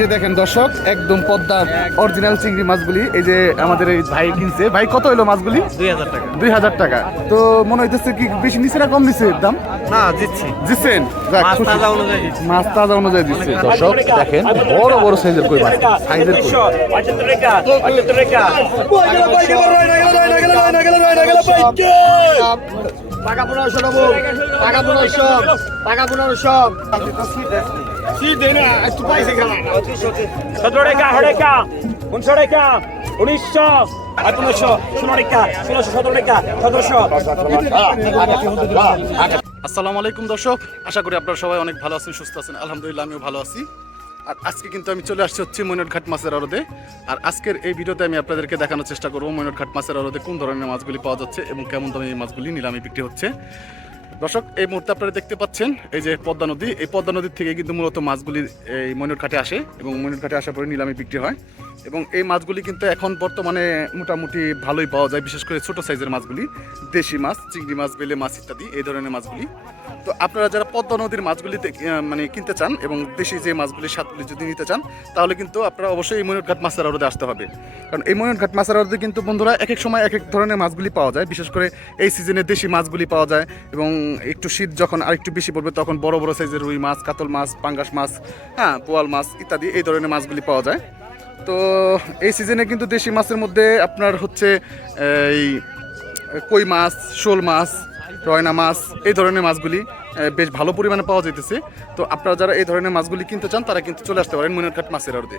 যে দেখেন দর্শক একদম পদ্মার অরিজিনাল চিংড়ি মাছগুলি এই যে আমাদের এই ভাই কিনছে। ভাই কত হলো মাছগুলি? দুই হাজার টাকা। দুই হাজার টাকা। তো মনে হইতেছে কি বেশি নিচে না কম নিচে দাম? না দিচ্ছি। দিচ্ছেন? মাছ তাজা অনুযায়ী দিচ্ছি। দর্শক দেখেন বড় বড় সাইজের কই মাছ? সাইজের কই? টাকা পনেরোশো টাকা পনেরোশো। টাকা পনেরোশো। শীত দেয় না একটু পাইছে খেলা। সতেরো টাকা আঠারো টাকা উনিশশো টাকা উনিশশো আর ষোলো টাকা ষোলোশো সতেরো টাকা সতেরোশো। আসসালামু আলাইকুম দর্শক আশা করি আপনারা সবাই অনেক ভালো আছেন সুস্থ আছেন আলহামদুলিল্লাহ আমিও ভালো আছি। আর আজকে কিন্তু আমি চলে আসছি হচ্ছে মৈনটঘাট মাছের আড়তে। আর আজকের এই ভিডিওতে আমি আপনাদেরকে দেখানোর চেষ্টা করব মৈনটঘাট মাছের আড়তে কোন ধরনের মাছগুলি পাওয়া যাচ্ছে এবং কেমন দামে এই মাছগুলি নিলামে বিক্রি হচ্ছে। দর্শক, এই মুহূর্তে আপনারা দেখতে পাচ্ছেন এই যে পদ্মা নদী। এই পদ্মা নদীর থেকে কিন্তু মূলত মাছগুলি এই মৈনটঘাটে আসে এবং মৈনটঘাটে আসার পরে নিলামে বিক্রি হয়। এবং এই মাছগুলি কিন্তু এখন বর্তমানে মোটামুটি ভালোই পাওয়া যায়, বিশেষ করে ছোট সাইজের মাছগুলি, দেশি মাছ, চিংড়ি মাছ, বেলে মাছ ইত্যাদি, এই ধরনের মাছগুলি। তো আপনারা যারা পদ্মা নদীর মাছগুলি মানে কিনতে চান এবং দেশি যে মাছগুলি স্বাদগুলি যদি নিতে চান, তাহলে কিন্তু আপনারা অবশ্যই এই ময়ূরঘাট মাছের আড়তে আসতে হবে। কারণ এই ময়ূরঘাট মাছের আড়তে কিন্তু বন্ধুরা এক এক সময় এক এক ধরনের মাছগুলি পাওয়া যায়। বিশেষ করে এই সিজনে দেশি মাছগুলি পাওয়া যায় এবং একটু শীত যখন আরেকটু বেশি পড়বে, তখন বড় বড় সাইজের রুই মাছ, কাতল মাছ, পাঙ্গাস মাছ হ্যাঁ পোয়াল মাছ ইত্যাদি, এই ধরনের মাছগুলি পাওয়া যায়। তো এই সিজনে কিন্তু দেশি মাছের মধ্যে আপনার হচ্ছে, এই, কই মাছ, শোল মাছ, রয়না মাছ, এই ধরনের মাছগুলি বেশ ভালো পরিমাণে পাওয়া যেতেছে তো আপনারা যারা এই ধরনের মাছগুলি কিনতে চান, তারা কিন্তু চলে আসতে পারেন মনিরঘাট মাছের অর্ধে।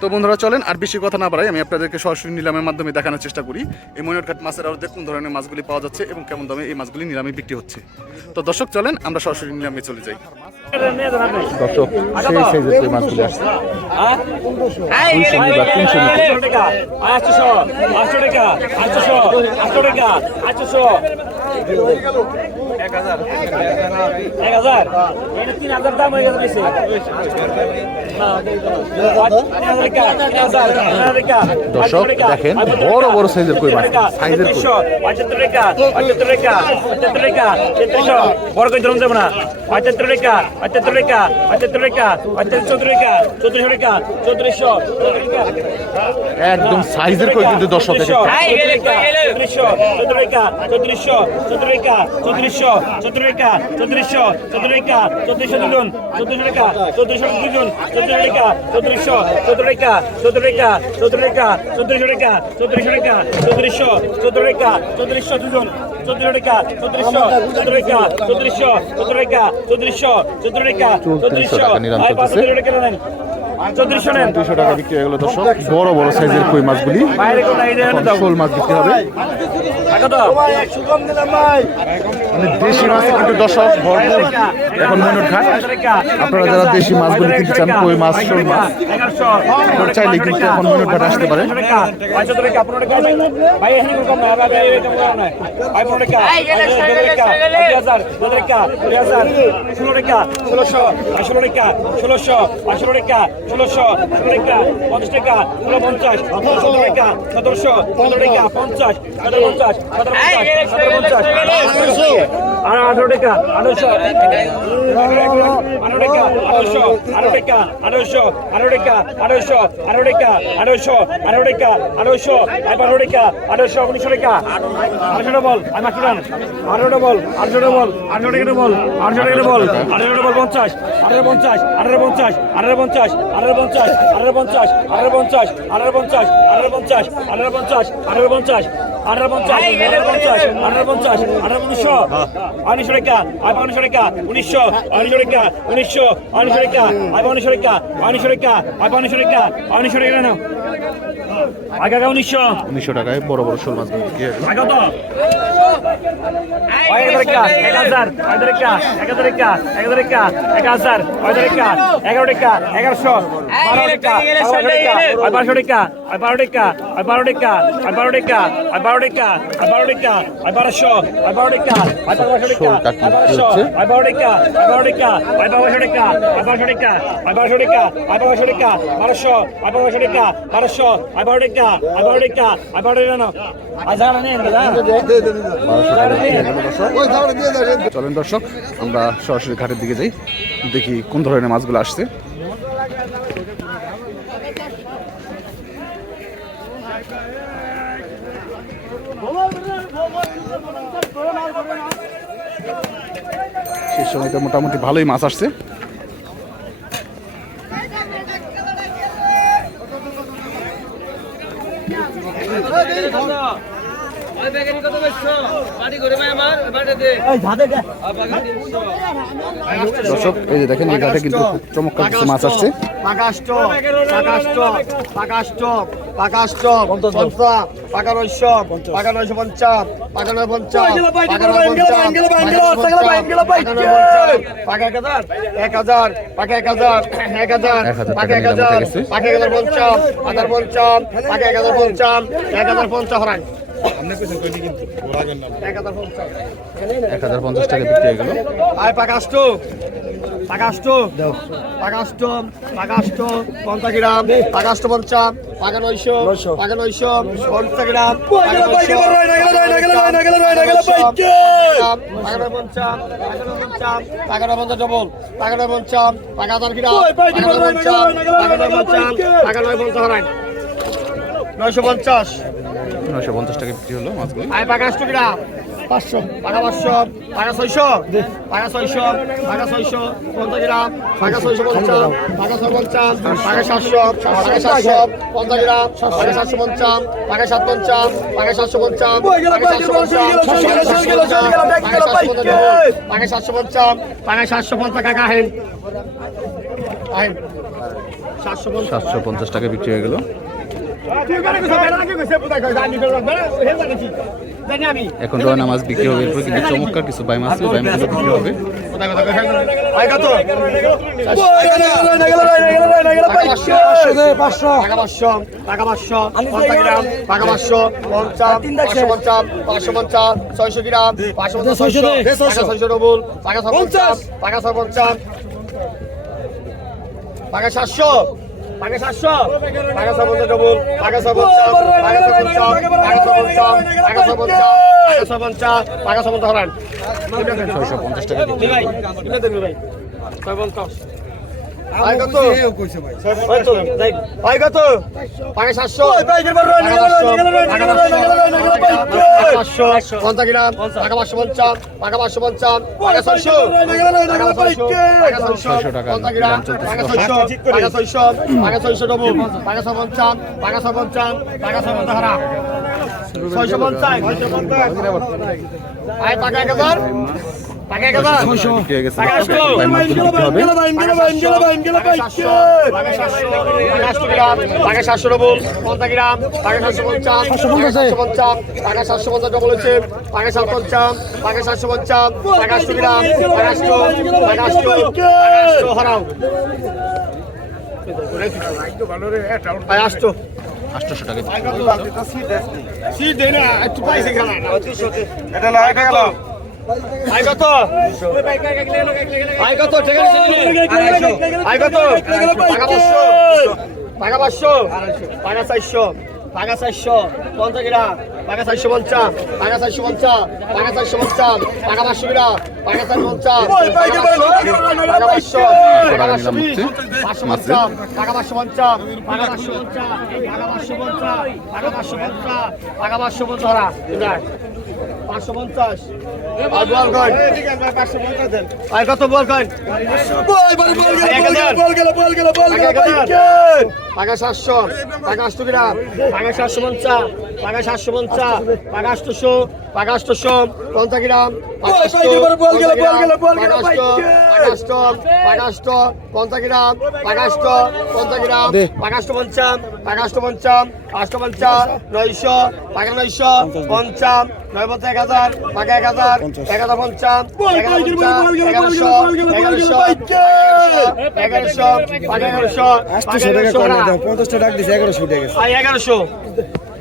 তো বন্ধুরা চলেন আর বেশি কথা না বাড়াই আমি আপনাদেরকে সরাসরি নিলামের মাধ্যমে দেখানোর চেষ্টা করি। এই মনিরঘাট মাছের অর্ধে কোন ধরনের মাছগুলি পাওয়া যাচ্ছে এবং কেমন দামে এই মাছগুলি নিলামে বিক্রি হচ্ছে? তো দর্শক চলেন আমরা সরাসরি নিলামে চলে যাই। দর্শক সেই মাছগুলি আসছে। দুইশো তিনশো টাকা আটশোশো এক হাজার। তিন হাজার দাম হয়ে গেছে দর্শক, দেখেন, বড় বড় সাইজের কই মাছ, সাইজের কই। বড় কই ধরুন যাব না পঁচাত্তর টাকা পঁচাত্তর টাকা পঁচাত্তর টাকা পঁচাত্তর চৌত্রিশ টাকা চৌত্রিশশো টাকা চৌত্রিশশো একদম সাইজের কই কিন্তু দর্শক দেখেন চৌত্রিশশো চৌত্রিশশো চৌত্রিশশো চৌত্রিশশো চৌত্রিশশো চৌত্রিশশো চৌত্রিশশো চৌত্রিশশো চৌত্রিশশো দুজন চৌত্রিশশো টাকা চৌত্রিশশো দুজন চৌত্রিশশো টাকা চৌত্রিশশো চৌত্রিশ টাকা চৌত্রিশ টাকা চৌত্রিশ টাকা চৌত্রিশশো টাকা চৌত্রিশশো টাকা চৌত্রিশশো চৌত্রিশ টাকা চৌত্রিশশো দুজন চৌত্রিশ টাকা চৌত্রিশশো চৌত্রিশ টাকা চৌত্রিশশো চৌত্রিশ টাকা চৌত্রিশশো চৌত্রিশ টাকা চৌত্রিশশো। টাকা নেন চৌত্রিশশো টাকা বিক্রি হয়ে গেল দর্শক বড় বড় সাইজের কই মাছগুলি শোল মাছ বিক্রি হবে মানে দেশি মাছ কিন্তু দর্শক ভরপুর এখন মনের ঘাট আপনারা যারা দেশি মাছগুলি কিনতে চান কই মাছ শোল মাছ আপনারা চাইলে কিন্তু এখন মনের ঘাট আসতে ষোলোশো টাকা পঞ্চাশ টাকা ঊনপঞ্চাশ সতেরোশো টাকা সতেরোশো পনেরো টাকা পঞ্চাশ সতেরো পঞ্চাশ সতেরো পঞ্চাশ পঞ্চাশ পারেন আঠারো টাকা আঠারোশো আঠারো টাকা আঠারোশো আঠারো আঠারোশো আঠারো টাকা আঠারোশো আঠারো আঠারোশো আঠারো আঠারোশো বারো টাকা উনিশশো টাকা আঠারোশো আটশো টান আঠারোটা বল আঠারোটা বল আঠারো টাকা বল আঠারো টাকা বল আঠারোটা বল পঞ্চাশ আঠারো পঞ্চাশ আঠারো পঞ্চাশ আঠারো পঞ্চাশ আঠারো পঞ্চাশ আঠারো পঞ্চাশ আঠারো পঞ্চাশ আঠারো পঞ্চাশ আঠারো পঞ্চাশ আঠারো পঞ্চাশ আঠারো পঞ্চাশ আঠারো পঞ্চাশ আঠারো পঞ্চাশ আঠারো পঞ্চাশ আঠারো পঞ্চাশ আঠারো উনিশশো উনিশশো রেখা আয় উনিশশো রেখা উনিশশো উনিশশো রেখা উনিশশো উনিশশো রেখা আয় উনিশশো রেখা উনিশশো রেখা আয় উনিশশো রেখা উনিশশো রেখা না উনিশশো টাকায় বড় বড় শোল মাছ এগারো টাকা এগারোশো বারো টাকা বারোশো টাকা আর বারো টাকা আর বারো টাকা আর বারো টাকা আর বারো টাকা আর বারো টাকা আর বারোশো আর বারো টাকা আর বারোশো টাকা আর বারোশো আর বারো টাকা আর বারোশো টাকা বারোশো আবার একটা আবার একটা আবার চলেন দর্শক, আমরা সরাসরি ঘাটের দিকে যাই। দেখি কোন ধরনের মাছগুলো আসছে। সে তো মোটামুটি ভালোই মাছ আসছে। দর্শক এই যে দেখেন এই ঘাটে কিন্তু চমৎকার কিছু মাছ আসছে। পাকাষ্ট পাকাশ পাকাষ্ট পাকাশ পঞ্চা পাকাশ নয়শ পাকা নয়শো পঞ্চাশ পাকা নয়শো পঞ্চাশ পাকা নয় পঞ্চাশ পাকা এক হাজার এক হাজার পাকা এক হাজার এক হাজার পাকা এক হাজার। পাকা এক হাজার পঞ্চাশ হাজার পঞ্চাশ পাকা এক হাজার পঞ্চাশ এক হাজার পঞ্চাশ হরান এক হাজার পঞ্চাশ। টাকা বিক্রি হয়ে গেল। আয় পাকাষ্ট। পাকাষ্ট। পাকাষ্ট পাকাষ্ট পঞ্চাশ গ্রাম পাকাষ্ট পঞ্চাশ পাকা নয়শো পাকা নয়শো পঞ্চাশ গ্রাম পাকা পঞ্চাশ ডবল পাকা পঞ্চাশ হাজার গ্রাম পাকা নয় পঞ্চাশ পাকা নয় পঞ্চাশ নয়শো পঞ্চাশ। নয়শো পঞ্চাশ টাকা বিক্রি হলো মাছগুলো। আয় পাঁচশো গ্রাম পাঁচশো। পাকা পাঁচশো। পাকা ছয়শো? পাকা ছয়শো পাকা ছয়শো পঞ্চাশ গ্রাম। পাকা ছয়শো পঞ্চাশ পাকা ছয় পঞ্চাশ পাকা সাতশো পাকা সাতশো পঞ্চাশ গ্রাম পাকা সাতশো পঞ্চাশ পাকা সাত পঞ্চাশ পাকা সাতশো পঞ্চাশ পাকা সাতশো পঞ্চাশ পাকা সাতশো পঞ্চাশ পাকা সাতশো পঞ্চাশ কাকা আহেন। আহেন। সাতশো পঞ্চাশ। টাকা বিক্রি হয়ে গেল। এখন রয়না মাছ বিক্রি হবে এরপর কিন্তু চমৎকার কিছু বাই মাছ বাই মাছগুলো বিক্রি হবে ছয়শো পঞ্চাশ সাতশো পাকা সাতশো। ছয় পঞ্চাশ ডবল। পাকা ছয় পঞ্চাশ পাকা ছয় পঞ্চাশ পাকা ছয় পঞ্চাশ পাকা ছয় পঞ্চাশ হরান। ছয়শো টাকা দেন ভাই। ছয় পঞ্চাশ। ছয়শো পঞ্চাশ আয় টাকা এক হাজার টাকা হয়ে সাতশো ডবল পঞ্চাশ গ্রাম টাকা সাতশো পঞ্চাশ সাতশো পঞ্চাশ টাকা সাতশো পঞ্চাশ ডবল হচ্ছে টাকা সাত পঞ্চাশ টাকা সাতশো পঞ্চাশ টাকা আটশো গ্রাম টাকা আটশো টাকা আটশো টাকা হারাও আটশো আটশোশো টাকা সিট দেয় না একটু পাইছে খেলা এটা না এটা গেল আই কত? আই কত? ঠিক আছে আই কত? টাকা পাঁচশো। টাকা পাঁচশো। টাকা চারশো। টাকা চারশো। পঞ্চাশ গ্রাম। টাকা চারশো পঞ্চাশ। টাকা চারশো পঞ্চাশ। টাকা চারশো পঞ্চাশ। টাকা পাঁচশো গ্রাম। টাকা চারশো পঞ্চাশ। টাকা পাঁচশো। টাকা পাঁচশো বিশ। পাঁচশো পঞ্চাশ। টাকা পাঁচশো পঞ্চাশ। টাকা পাঁচশো পঞ্চাশ। টাকা পাঁচশো পঞ্চাশ। টাকা পাঁচশো পঞ্চাশ। টাকা পাঁচশো পঞ্চাশ। পাঁচশো পঞ্চাশ। আর বল কয় আর কত বল কয় টাকা সাতশো টাকা আটশো গ্রাম টাকা সাতশো পঞ্চাশ টাকা সাতশো পঞ্চাশ টাকা আটশোশো টাকা আটশোশো পঞ্চাশ গ্রাম পঞ্চাশ গ্রাম পঞ্চাশ পঞ্চাম পঞ্চাম পঞ্চাশ নয়শো নয়শো পঞ্চাম নয় পঞ্চাশ হাজার পাকা এক হাজার এক হাজার পঞ্চাম এগারোশো এগারোশো এগারোশো পাকা এগারোশো এগারোশো পঞ্চাশটা টাকা দিছে এগারোশো উঠে গেছে এগারোশো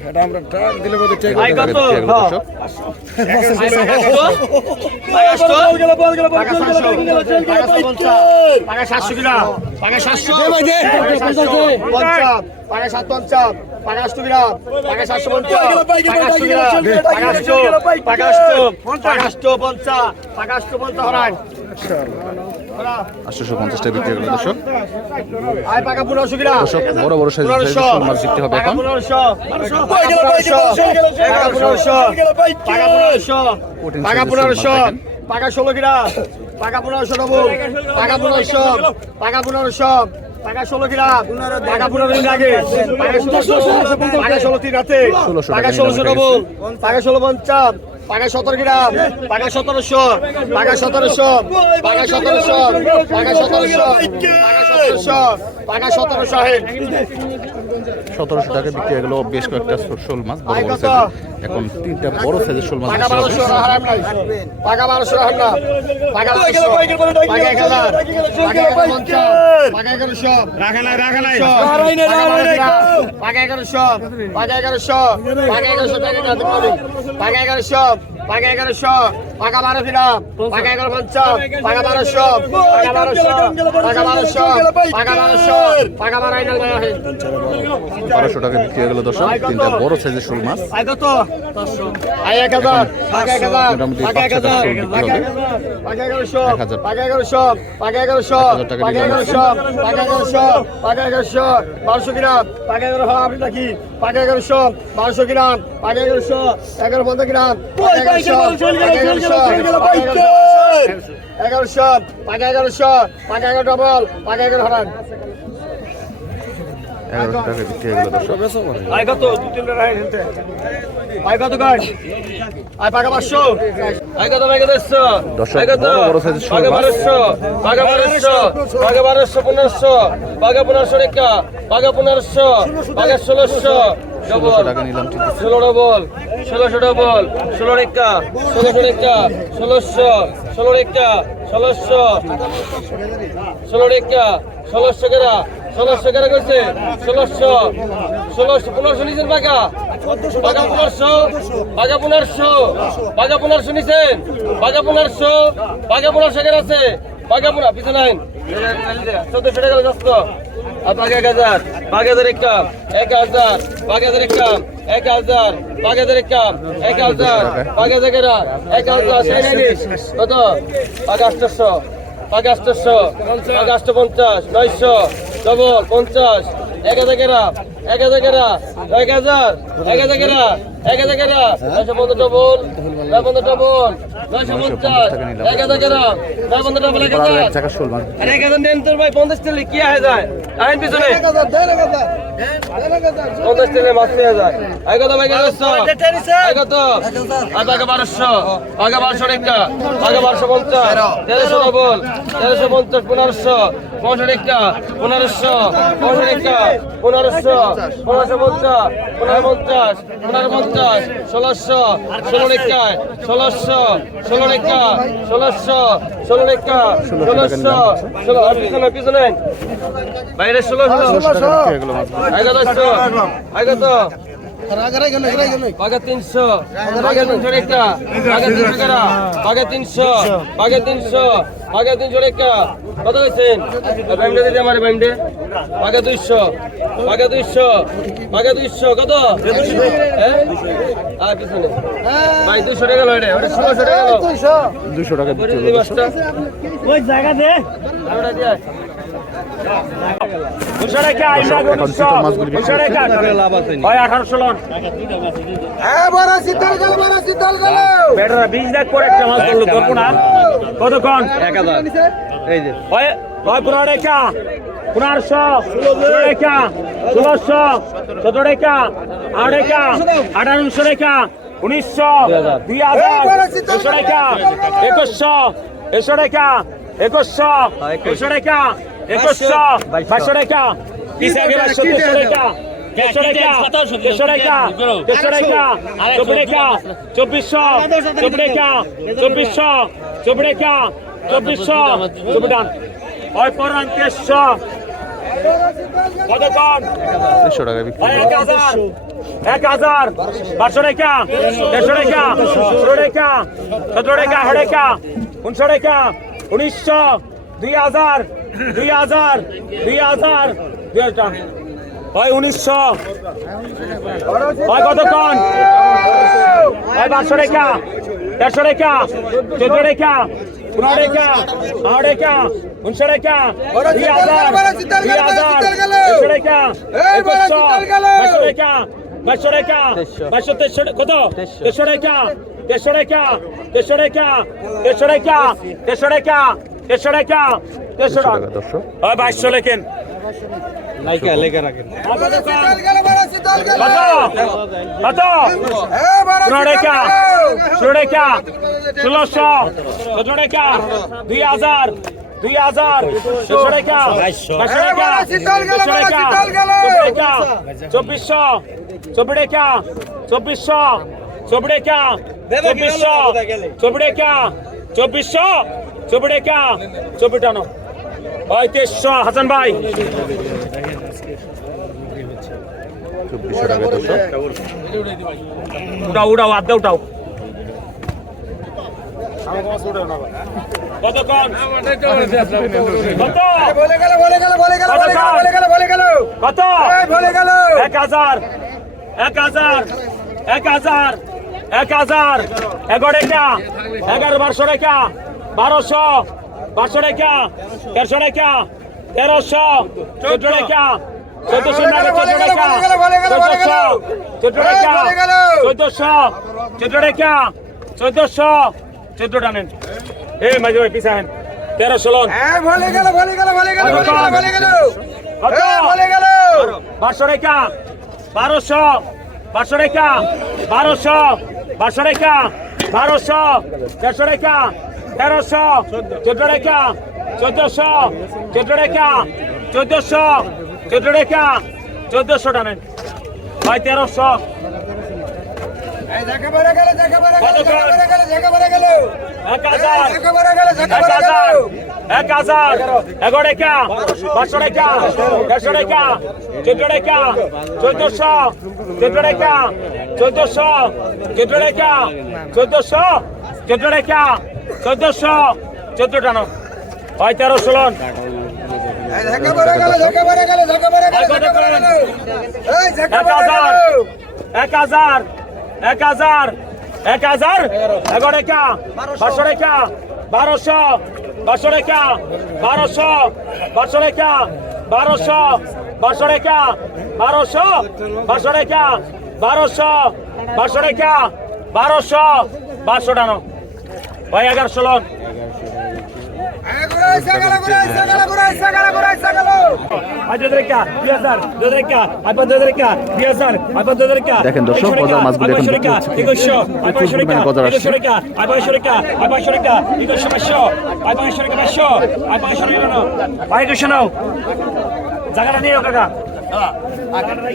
এটা আমরা ট্রাক দিলে বোধ আই টাকা কত বিক্রি হয়ে গেল টাকা বিক্রি হয়ে গেল দর্শক। বড় বড় মাছ বিক্রি হবে এখন। পাকা পনেরোশো পাকা ষোলো কিনা পাকা পনেরোশো ডবল পাকা পনেরোশো পাকা পনেরোশো পাকা ষোলো কিনা পাকা পনেরো দিন আগে। পাকা ষোলো তিন হাতে টাকা ষোলোশো নিলাম ডবল ষোলো পঞ্চাশ। পাকা সতেরো গ্রাম পাকা সতেরোশো পাকা সতেরোশো পাকা সতেরোশো পাকা সতেরোশো পাকা সতেরোশো পাকা সতেরোশো সতেরোশো টাকা বিক্রি হয়ে গেল বেশ কয়েকটা শোল মাছ বড় বড় সাইজের এখন তিনটা বড় সাইজের শোল মাছ পাকা এগারোশো পাকা এগারোশো পাকা এগারোশো পাকা বারো দিনা পাকা এগারো পঞ্চাশ পাকা বারোশো পাকা বারোশো পাকা বারোশো পাকা বারোশো পাকা বারাই না বারোশো। টাকা বিক্রি হয়ে গেল দর্শক তিনটা বড় সাইজের শোল মাছ। এক হাজার পাকা এক হাজার মোটামুটি এক পাঁচ হাজার হাজার বিক্রি হবে। এগারোশো এক হাজার। পাকা এগারোশো পাকা এগারোশো পাকা এগারোশো পাকা এগারোশো পাকা এগারোশো বারোশো গ্রাম পাকা এগারো আপনি নাকি? পাকা এগারোশো বারোশো গ্রাম পাকা এগারোশো এগারো পনেরো গ্রাম এগারোশো পাকা এগারোশো পাকা এগারো ডবল পাকা এগারো হারান এগারোশো টাকা বিক্রি হয়ে গেল দর্শক। আয় কত? আয় কত গাছ আয় পাকা পাঁচশো। আয় কত আয় কত? বড় সাইজের শোল পাকা বারোশো পাকা বারোশো পাকা বারোশো পনেরোশো পাকা পনেরোশো রেখা পাকা পনেরোশো পাকা ষোলোশো। ষোলোশো টাকা নিলাম ষোলো ডবল ষোলোশো ডবল ষোলো রেখা, ষোলোশো রেখা, ষোলোশো, ষোলো রেখা, ষোলোশো। ষোলো রেখা, ষোলোশো কেরা ষোলোশো কেরা করছে? ষোলোশো। ষোলোশো, পনেরোশো নিছেন বাঘা। বাঘা পনেরোশো বাঘা পনেরোশো বাঘা পনেরোশো নিছেন। বাঘা পনেরোশো বাঘা পনেরোশো কেরা আছে? বাঘা পনেরো পিছু লাইন চোদ্দশো টাকা যাচ্ছ এক হাজার বাঘ হাজার এক কাম এক হাজার বাঘ হাজার এক কাম এক হাজার বাঘ হাজার এক কাম এক হাজার বাঘ হাজার কেরা এক হাজার সেই কত? বাঘ আটশোশো পাঁচ আটশো পাঁচ আটশো পঞ্চাশ, নয়শো, ডবল পঞ্চাশ, এক হাজার কেরা এক হাজার কেরা এক হাজার এক হাজার কেরা এক হাজার কেরা নয়শো পঞ্চাশ ডবল, নয় পঞ্চাশ ডবল নয়শো পঞ্চাশ পঞ্চাশ ডবল এক টাকা। শোল মাছ। এক হাজার নেন তোর ভাই পঞ্চাশ তেলে কি যায়? আইন পিছনে। পঞ্চাশ তেলে মাছ পেয়ে যায়। আই কত ভাই গেছো আই কত আর টাকা বারোশো। টাকা বারোশো রেখা টাকা বারোশো পঞ্চাশ। তেরোশো ডবল তেরোশো পঞ্চাশ পনেরোশো। পনেরোশো রেখা পনেরোশো। পনেরোশো রেখা পনেরোশো। পনেরোশো পঞ্চাশ। পনেরো পঞ্চাশ। পনেরো পঞ্চাশ। ষোলোশো। ষোলো রেখা ষোলোশো। ষোলো রেখা ষোলোশো ষোলো রেখা ষোলোশো ষোলো পিছনে পিছনে বাইরে ষোলো ষোলো। ষোলোশো টাকা বিক্রি তিনশো বাঘা তিনশো রেখা বাঘা তিনশো কেরা তিনশো বাঘা তিনশো বাঘা তিনশো রেখা। কত হয়েছেন? ব্যাংডে দিতে আমার ব্যাংডে। দুইশো দুইশো কত? হ্যাঁ? আর পিছনে ভাই দুশো টাকা লয় রে ওটা ষোলোশো টাকা লো দুশো টাকা বিক্রি বুঝলি হলো মাছটা ওই জায়গা দে। এখন ছোট মাছগুলি আঠারোশো লন। বেটারা বিশ লাখ করে একটা মাছ ধরলো ধরবো না। কতক্ষণ? এক হাজার। এই যে। পনেরো টাকা পনেরোশো ষোলো টাকা ষোলোশো সতেরো টাকা আট টাকা আঠারোশো টাকা উনিশশো দুই হাজার। দুশো টাকা একুশশো এশো টাকা একুশশো এশো টাকা একুশশো বাইশশো টাকা গেলে সতেরোশো টাকা দেড়শো টাকা চব্বিশশো চব্বিশশো চব্বিশ টাকা চব্বিশশো চব্বিশ টাকা ওই পরান তেইশশো দেড়শো টাকা এক হাজার পাঁচশো টাকা দেড়শো টাকা ষোলো টাকা সতেরো টাকা আঠারো টাকা উনিশশো টাকা উনিশশো দুই হাজার দুই হাজার দুই হাজার। দুই হাজার ওই উনিশশো। ওই কতক্ষণ ওই পাঁচশো টাকা দেড়শো টাকা চোদ্দ টাকা পনেরো আঠারো টাকা উনিশশো টাকা বড় দুই হাজার। দুই হাজার। এই বড় একুশশো শীতল গেল। বাইশশো তেইশশো কত? তেইশশো টাকা দেড়শো টাকা দেড়শো টাকা দেড়শো টাকা দেড়শো টাকা দেড়শো টাকা দেড়শো টাকা। দর্শক ওই বাইশশো লেখেন। বড় শীতল গেল। কত? ষোলো টাকা। ষোলো টাকা ষোলোশো সতেরো টাকা দুই হাজার দুই হাজার দুশো টাকা বাইশশো। টাকা দুশো টাকা টাকা চব্বিশশো চব্বিশ টাকা চব্বিশশো চব্বিশ টাকা চব্বিশশো চব্বিশ টাকা চব্বিশশো টাকা চব্বিশ টানো। ওই তেইশশো হাসান ভাই। চব্বিশশো টাকা দর্শক উঠাও উঠাও আড্ডা উঠাও। কত। এক হাজার এক হাজার এক হাজার এক হাজার। এগারো টাকা এগারো বারোশো টাকা বারোশো বারোশো টাকা তেরোশো টাকা তেরোশো চোদ্দ টাকা চোদ্দশো চোদ্দ টাকা চোদ্দশো চোদ্দ টাকা চোদ্দশো চোদ্দ টাকা চোদ্দশো চোদ্দ টানেন এই মাঝে ভাই পিছাহেন তেরোশো লোন। বারোশো টাকা বারোশো বারোশো টাকা বারোশো বারোশো টাকা বারোশো দেড়শো টাকা তেরোশো চোদ্দ টাকা চোদ্দশো চোদ্দ টাকা চোদ্দশো চোদ্দ টাকা চোদ্দশো টানেন ভাই তেরোশো। এক হাজার। এগারো টাকা পাঁচশো টাকা দেড়শো টাকা চোদ্দ টাকা চোদ্দশো চোদ্দ টাকা চোদ্দশো চোদ্দ টাকা চোদ্দশো চোদ্দ টাকা চোদ্দশো চোদ্দ টানো হয় তেরো ষোলো। এক হাজার। এক হাজার। এক হাজার। এগারো পাঁচশো টাকা বারোশো পাঁচশো টাকা বারোশো পাঁচশো টাকা বারোশো পাঁচশো টাকা বারোশো পাঁচশো টাকা বারোশো পাঁচশো টাকা বারোশো পাঁচশো টানো ভাই এগারোশো লোন। দেখেন দর্শক, গজার মাছগুলো এখন পরিমাণে গজার আসছে।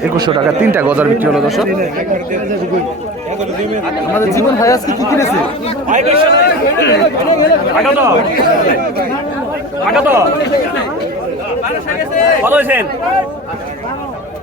একুশশো টাকা তিনটা গজার বিক্রি হলো দর্শক। আমাদের জীবন ভাই আজকে কি কিনেছে? কত হয়েছেন?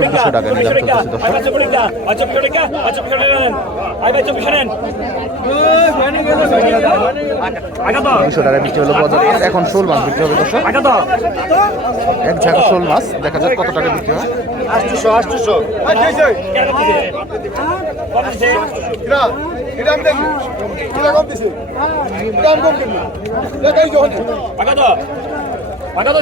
চব্বিশশো টাকা চব্বিশ টাকা। চব্বিশশো বিক্রি হলো মাছ এখন শোল মাছ বিক্রি হবে দর্শক। এক ঝাঁকা শোল মাছ দেখা যাক কত টাকা বিক্রি হয়। এমনে এমনে Pagado. Ay, pagado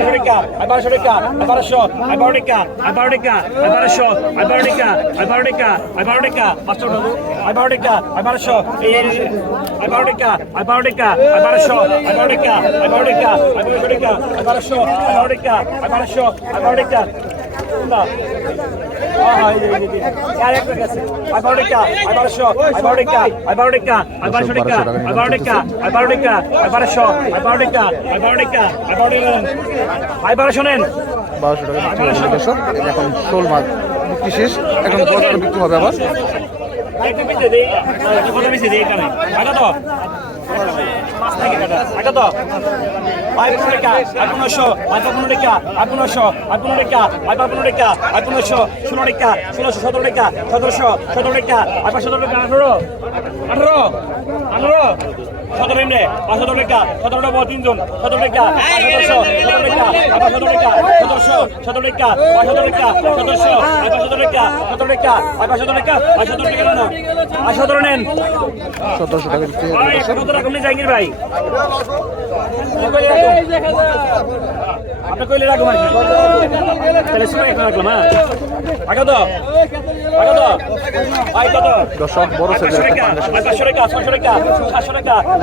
Shurika. Ay, para Shurika. Ay, para Sho. Ay, para Rika. Ay, para Rika. Ay, para Sho. Ay, para Rika. Ay, para Rika. Ay, para Rika. Pastor Babu. Ay, para Rika. Ay, para Sho. Ay, para Rika. Ay, para Rika. Ay, para Sho. Ay, para Rika. Ay, para Rika. Ay, para Shurika. Ay, para Sho. Ay, para Rika. Ay, para Sho. Ay, para Rika. না আইবারোটিকা বারোশো। টাকা এখন শোল মাছ বিক্রি শেষ। এখন গজার বিক্রি হবে আবার। কত পিছিয়ে দিই। এখানে। আগে তো পাঁচ থেকে কাটা। আগে তো আই পনেরো টাকা আই পনেরোশো আই পনেরো টাকা আই পনেরোশো আই পনেরো টাকা আই পনেরো টাকা আই পনেরোশো, ষোলো টাকা, ষোলোশো, সতেরো টাকা, সতেরোশো, সতেরো টাকা আই সতেরো টাকা আঠারো আঠারো আঠারো। সতেরো এমনি পাঁচ সতেরো টাকা সতেরোটা বল তিনজন সতেরো টাকা সতেরোশো সতেরো টাকা আবার সতেরো টাকা সতেরোশো সতেরো টাকা পাঁচ সতেরো টাকা সতেরোশো আবার সতেরো টাকা সতেরো টাকা আবার সতেরো টাকা আর সতেরো টাকা না আর সতেরো নেন সতেরোশো টাকা ভাই কত রকম নেই জাহাঙ্গীর ভাই আপনি কইলে রাখুন আর তাহলে শুনে এখন রাখলাম হ্যাঁ আগে তো আগে তো ভাই কত দর্শক বড় সাইজের একটা পাঁচশো টাকা ছশো টাকা সাতশো টাকা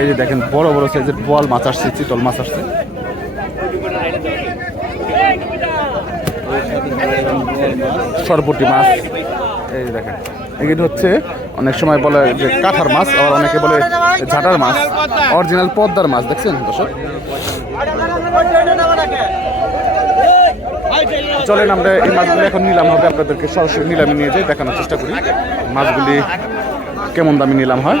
এই যে দেখেন, বড় বড় সাইজের বল মাছ আসছে, চিতল মাছ আসছে। সরপুটি মাছ, এই দেখেন। এগুলো হচ্ছে, অনেক সময় বলে যে কাঁঠার মাছ আর অনেকে বলে ঝাঁটার মাছ, অরিজিনাল পদ্মার মাছ, দেখছেন দর্শক? চলেন আমরা এই মাছগুলি এখন নিলাম হবে, আপনাদেরকে সরাসরি নিলামে নিয়ে যাই, দেখানোর চেষ্টা করি। মাছগুলি কেমন দামে নিলাম হয়?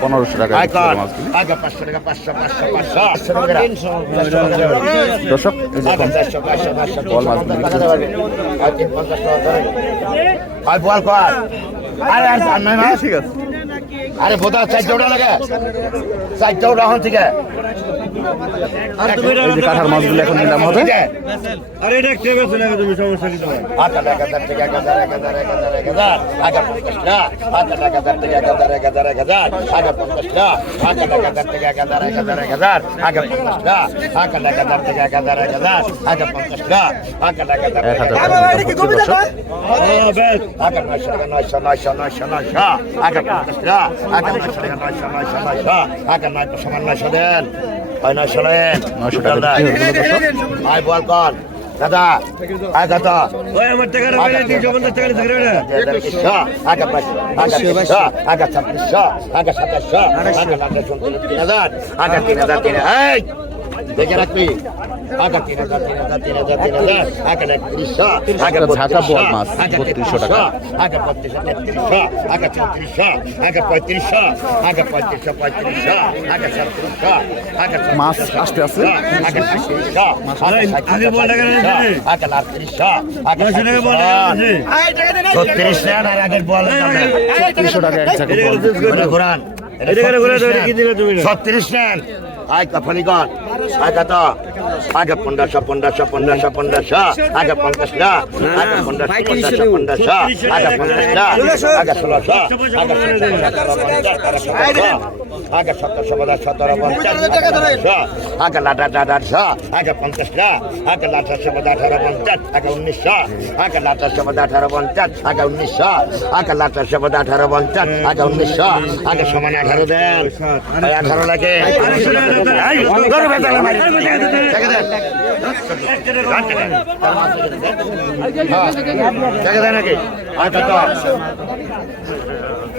সমস্যা কি তোমার হাজার এক হাজার থেকে এক হাজার এক হাজার এক হাজার এক হাজার আগে পঞ্চাশ টাকা হাজার এক হাজার থেকে এক হাজার এক হাজার এক হাজার আগে পঞ্চাশ টাকা হাজার এক হাজার থেকে এক হাজার এক হাজার এক হাজার আগে পঞ্চাশ টাকা হাজার এক হাজার থেকে এক হাজার এক এক হাজার এক হাজার টাকা নিলাম দর্শক আগে আগে হয় নয়শো দেন নয়শো টাকা হয়ে আয় বল কর দাদা আয় কত ওই আমার টাকা তিনশো পঞ্চাশ টাকা থাকবে না আগে পাঁচশো আগে পাঁচশো আগে ছাব্বিশশো আগে সাতাশশো আগে আঠাশশো তিন হাজার আগে তিন হাজার তিন এই দেখে রাখবি আগে তিন হাজার তিন হাজার তিন হাজার তিন হাজার আগে একত্রিশশো আগে একটা ঝাঁটা বল মাছ, আগে 3200 টাকা। আগে বত্রিশশো তেত্রিশশো আগে চৌত্রিশশো আগে পঁয়ত্রিশশো আগে পঁয়ত্রিশশো পঁয়ত্রিশশো আগে ছত্রিশশো আগে মাছ আসতে। আগে সাঁত্রিশশো আগে আটত্রিশশো আগে। ছত্রিশ নেন আর আগের বল টাকা এক বল ঘুরান? ছত্রিশ নেন আয় কফলিগণ আয় কত আগে পনেরোশো পনেরোশো পনেরোশো পনেরোশো আগে পঞ্চাশটা আগে পনেরোশো পনেরোশো পনেরোশো আগে পঞ্চাশটা আগে ষোলোশো আগে আগে সতেরোশো বোধ সতেরো পঞ্চাশ আগে লাটা আঠারোশো আগে পঞ্চাশটা আগে লাঠাশো বোধ আঠারো পঞ্চাশ আগে উনিশশো আগে লাঠাশো বোধ আঠারো পঞ্চাশ আগে উনিশশো আগে লাঠাশো বোধ আঠারো পঞ্চাশ আগে উনিশশো আগে সমান আঠারো দেন আঠারো লাগে এই,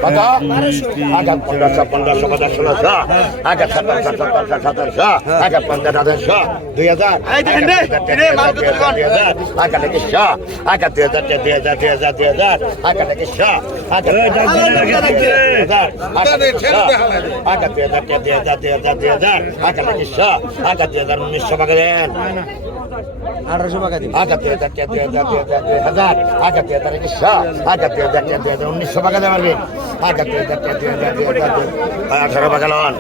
নাকি? কত? কত আগে পনেরোশো পনেরোশো পনেরো ষোলোশো আগে সতেরোশো সতেরোশো সতেরোশো আগে পঞ্চাশ হাজারশো দুই হাজার। আগে লেগেশো আগে দুই হাজার দুই হাজার দুই হাজার দুই হাজার। আগে লেগেশো আগে দুই হাজার আগে দুই হাজার দুই হাজার দুই হাজার হাজার দুই হাজার। আগে আগে দুই হাজার উনিশশো দেন আঠারোশো টাকা দিন হাজার দুই হাজার দুই হাজার দুই হাজার আগে দুই হাজার একুশশো আগে দুই হাজার দুই হাজার উনিশশো টাকা দেবেন আগে দুই হাজার দুই হাজার দুই হাজার আঠারো টাকা লন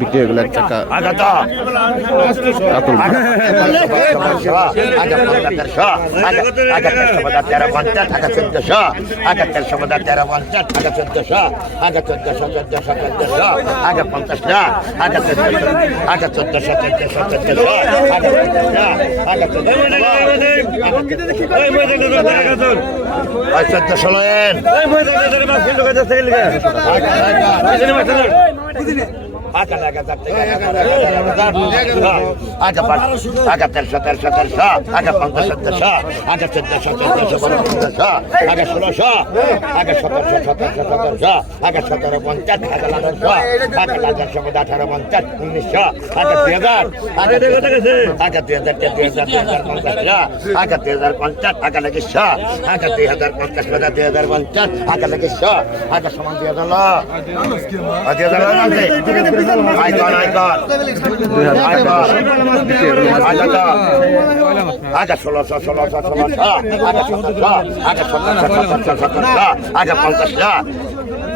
বিক্রি হয়ে গেল এক টাকা আগে তো কাতল আগে পঞ্চাশশো আগে আগে তেরোশো পঞ্চাশ তেরো পঞ্চাশ আগে চোদ্দশো আগে তেরোশো তেরো পঞ্চাশ আগে চোদ্দশো আগে চোদ্দশো চোদ্দশো চোদ্দশো আগে চোদ্দশো চোদ্দশো চোদ্দশো চোদ্দশো চোদ্দশো চোদ্দশো লয়েন আগে তেরোশো তেরোশো তেরোশো আগে পঞ্চাশ চোদ্দশো আগে চোদ্দশো চোদ্দশো পঞ্চাশশো আগে ষোলোশো আগে সতেরোশো সতেরোশো সতেরোশো আগে সতেরো পঞ্চাশ আগে আঠারোশো আগে আঠারোশো আঠারো পঞ্চাশ উনিশশো আগে দুই হাজার আগে আগে দুই হাজার দুই হাজার দুই হাজার পঞ্চাশ আগে দুই হাজার পঞ্চাশ আগে লেগেছো আগে দুই হাজার পঞ্চাশ দুই হাজার পঞ্চাশ আগে লেগেছো আগে সমান দুই হাজার দুই হাজার হয়ে আগে ষোলোশো ষোলোশো ষোলোশো আগে সতেরোশো আগে সতেরোশো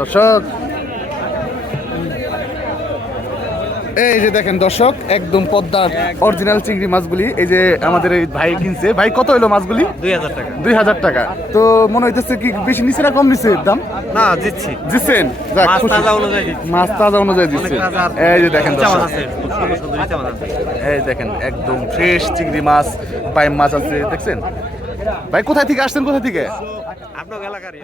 দর্শক। এই যে দেখেন দর্শক একদম পদ্মার অরিজিনাল চিংড়ি মাছগুলি এই যে আমাদের এই ভাই কিনছে। ভাই কত হলো মাছগুলি? দুই হাজার টাকা। দুই হাজার টাকা। তো মনে হইতেছে কি বেশি নিচে না কম নিচে দাম? না দিচ্ছেন? মাছ তাজা অনুযায়ী দিচ্ছি। এই যে দেখেন এই দেখেন একদম ফ্রেশ চিংড়ি মাছ পাইম মাছ আছে দেখছেন? ভাই কোথায় থেকে আসছেন কোথা থেকে? আপনার এলাকারই